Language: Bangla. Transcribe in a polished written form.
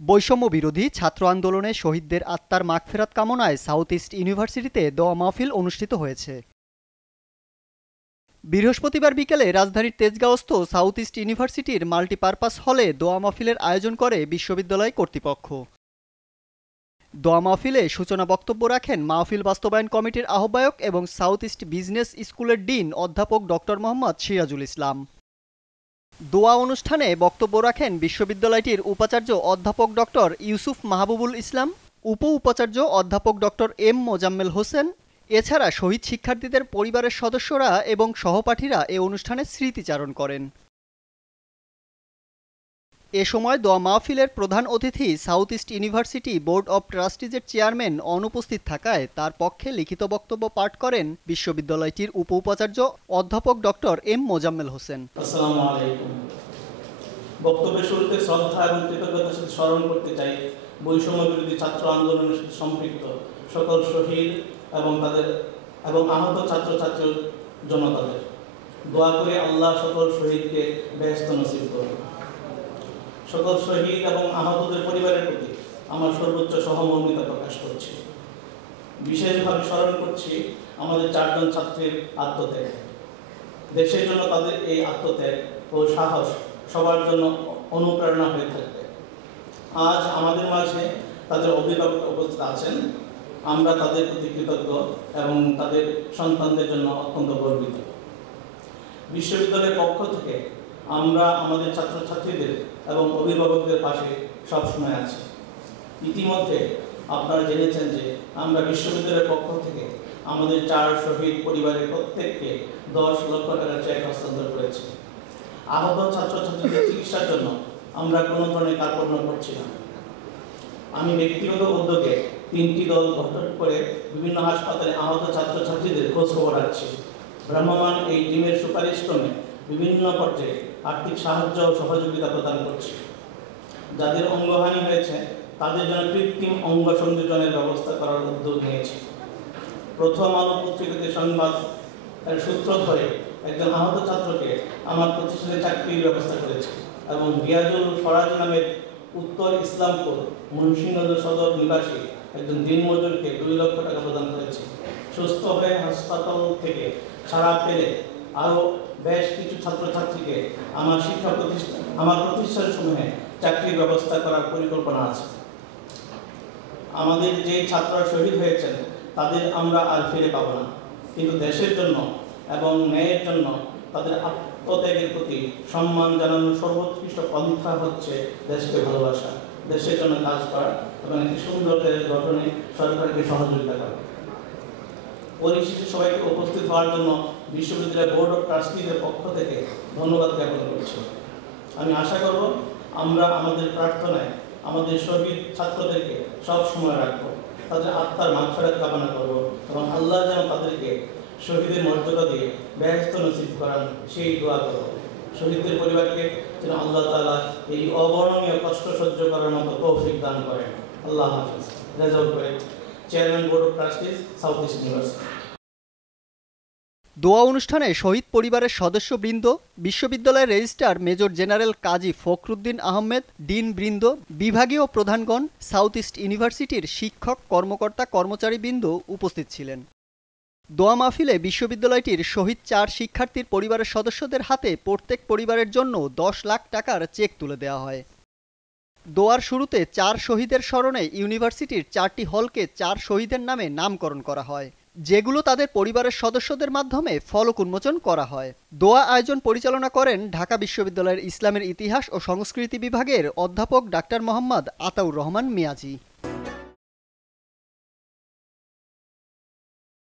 বৈষম্য বিরোধী ছাত্র আন্দোলনে শহীদদের আত্মার মাগফিরাত কামনায় সাউথ ইস্ট ইউনিভার্সিটিতে দোয়া মাহফিল অনুষ্ঠিত হয়েছে। বৃহস্পতিবার বিকেলে রাজধানীর তেজগাঁওস্থ সাউথ ইস্ট ইউনিভার্সিটির মাল্টিপারপাস হলে দোয়া মাহফিলের আয়োজন করে বিশ্ববিদ্যালয় কর্তৃপক্ষ। দোয়া মাহফিলে সূচনা বক্তব্য রাখেন মাহফিল বাস্তবায়ন কমিটির আহ্বায়ক এবং সাউথ ইস্ট বিজনেস স্কুলের ডিন অধ্যাপক ডক্টর মোহাম্মদ সিরাজুল ইসলাম। দোয়া অনুষ্ঠানে বক্তব্য রাখেন বিশ্ববিদ্যালয়টির উপাচার্য অধ্যাপক ডক্টর ইউসুফ মাহবুবুল ইসলাম, উপ উপাচার্য অধ্যাপক ডক্টর এম মোজাম্মেল হোসেন। এছাড়া শহীদ শিক্ষার্থীদের পরিবারের সদস্যরা এবং সহপাঠীরা এ অনুষ্ঠানে স্মৃতিচারণ করেন। এ সময় দোয়া মাহফিলের প্রধান অতিথি South East University board of ট্রাস্টিজের চেয়ারম্যান অনুপস্থিত থাকায় তার পক্ষে লিখিত বক্তব্য পাঠ করেন বিশ্ববিদ্যালয়টির উপ উপাচার্য অধ্যাপক ডক্টর এম মোজাম্মেল হোসেন। আসসালামু আলাইকুম। বক্তব্যের শুরুতে শ্রদ্ধা এবং কৃতজ্ঞতার সাথে স্মরণ করতে চাই বৈষম্য বিরোধী ছাত্র আন্দোলনের সাথে সম্পৃক্ত সকল শহীদ এবং আহত ছাত্রছাত্রীর জনতাদের। দোয়া করে আল্লাহ সকল শহীদকে বেহেশত নসিব করুন। সকল শহীদ এবং আহতদের পরিবারের প্রতি আমার সর্বোচ্চ সহমর্মিতা প্রকাশ করছি। বিশেষভাবে স্মরণ করছি আমাদের 4 জন ছাত্রীর আত্মত্যাগ। দেশের জন্য তাদের এই আত্মত্যাগ ও সাহস সবার জন্য অনুপ্রেরণা হয়ে থাকবে। আজ আমাদের মাঝে তাদের অভিভাবক উপস্থিত আছেন। আমরা তাদের প্রতি কৃতজ্ঞ এবং তাদের সন্তানদের জন্য অত্যন্ত গর্বিত। বিশ্ববিদ্যালয়ের পক্ষ থেকে আমরা আমাদের ছাত্রছাত্রীদের এবং অভিভাবকদের পাশে সবসময় আছি। ইতিমধ্যে আপনারা জেনেছেন যে আমরা বিশ্ববিদ্যালয়ের পক্ষ থেকে আমাদের 4 শহীদ পরিবারের প্রত্যেককে 10 লক্ষ টাকার চেক হস্তান্তর করেছি। আহত ছাত্রছাত্রীদের চিকিৎসার জন্য আমরা কোনো ধরনের কার্পণ্য করছি না। আমি ব্যক্তিগত উদ্যোগে 3টি দল গঠন করে বিভিন্ন হাসপাতালে আহত ছাত্রছাত্রীদের খোঁজ খবর রাখছি। ভ্রাম্যমাণ এই টিমের সুপারিশ ক্রমে বিভিন্ন পর্যায়ে আর্থিক সাহায্য ও সহযোগিতা প্রদান করছি। যাদের অঙ্গহানি হয়েছে তাদের জন্য কৃত্রিম অঙ্গ সংযোজনের ব্যবস্থা করার উদ্যোগ নিয়েছি। প্রথম আলো পত্রিকাতে সংবাদ সূত্র ধরে একজন আহত ছাত্রকে আমার প্রতিষ্ঠানে চাকরির ব্যবস্থা করেছি এবং রিয়াজুল ফরাজ নামের উত্তর ইসলামপুর মুন্সিগঞ্জ সদর নিবাসী একজন দিনমজুরকে 2 লক্ষ টাকা প্রদান করেছি। সুস্থ হয়ে হাসপাতাল থেকে ছাড়া পেলে আরও বেশ কিছু ছাত্রছাত্রীকে আমার প্রতিষ্ঠানসমূহে চাকরির ব্যবস্থা করার পরিকল্পনা আছে। আমাদের যে ছাত্ররা শহীদ হয়েছেন তাদের আমরা আর ফিরে পাব না, কিন্তু দেশের জন্য এবং ন্যায়ের জন্য তাদের আত্মত্যাগের প্রতি সম্মান জানানোর সর্বোৎকৃষ্ট পন্থা হচ্ছে দেশকে ভালোবাসা, দেশের জন্য কাজ করা এবং একটি সুন্দর দেশ গঠনে সরকারকে সহযোগিতা করা। পরিশেষে সবাইকে উপস্থিত হওয়ার জন্য বিশ্ববিদ্যালয় বোর্ড অব ট্রাস্টিজের পক্ষ থেকে ধন্যবাদ জ্ঞাপন করছি। আমি আশা করব আমরা আমাদের প্রার্থনায় আমাদের শহীদ ছাত্রদেরকে সব সময় রাখবো, তাদের আত্মার মাগফিরাত কামনা করব এবং আল্লাহ যেন তাদেরকে শহীদের মর্যাদা দিয়ে বেহেশত নসিব করান সেই দোয়া করব। শহীদদের পরিবারকে যেন আল্লাহ তাআলা এই অবর্ণনীয় কষ্ট সহ্য করার মতো তৌফিক দান করেন। আল্লাহ হাফেজ। Rezaul Karim, chairman board of trustees, South East University. দোয়া অনুষ্ঠানে শহীদ পরিবারের সদস্যবৃন্দ, বিশ্ববিদ্যালয়ের registrar major general Kazi Fakhruddin Ahmed, ডিনবৃন্দ, বিভাগীয় প্রধানগণ, সাউথ ইস্ট ইউনিভার্সিটির শিক্ষক, কর্মকর্তা, কর্মচারীবৃন্দ উপস্থিত ছিলেন। দোয়া মাহফিলে বিশ্ববিদ্যালয়টির শহীদ 4 শিক্ষার্থীর পরিবারের সদস্যদের হাতে প্রত্যেক পরিবারের জন্য 10 লাখ টাকার চেক তুলে দেওয়া হয়। দোয়ার শুরুতে 4 শহীদের স্মরণে ইউনিভার্সিটির 4টি হলকে 4 শহীদের নামে নামকরণ করা হয়, যেগুলো তাদের পরিবারের সদস্যদের মাধ্যমে ফলক উন্মোচন করা হয়। দোয়া আয়োজন পরিচালনা করেন ঢাকা বিশ্ববিদ্যালয়ের ইসলামের ইতিহাস ও সংস্কৃতি বিভাগের অধ্যাপক ডাক্তার মোহাম্মদ আতাউর রহমান মিয়াজি।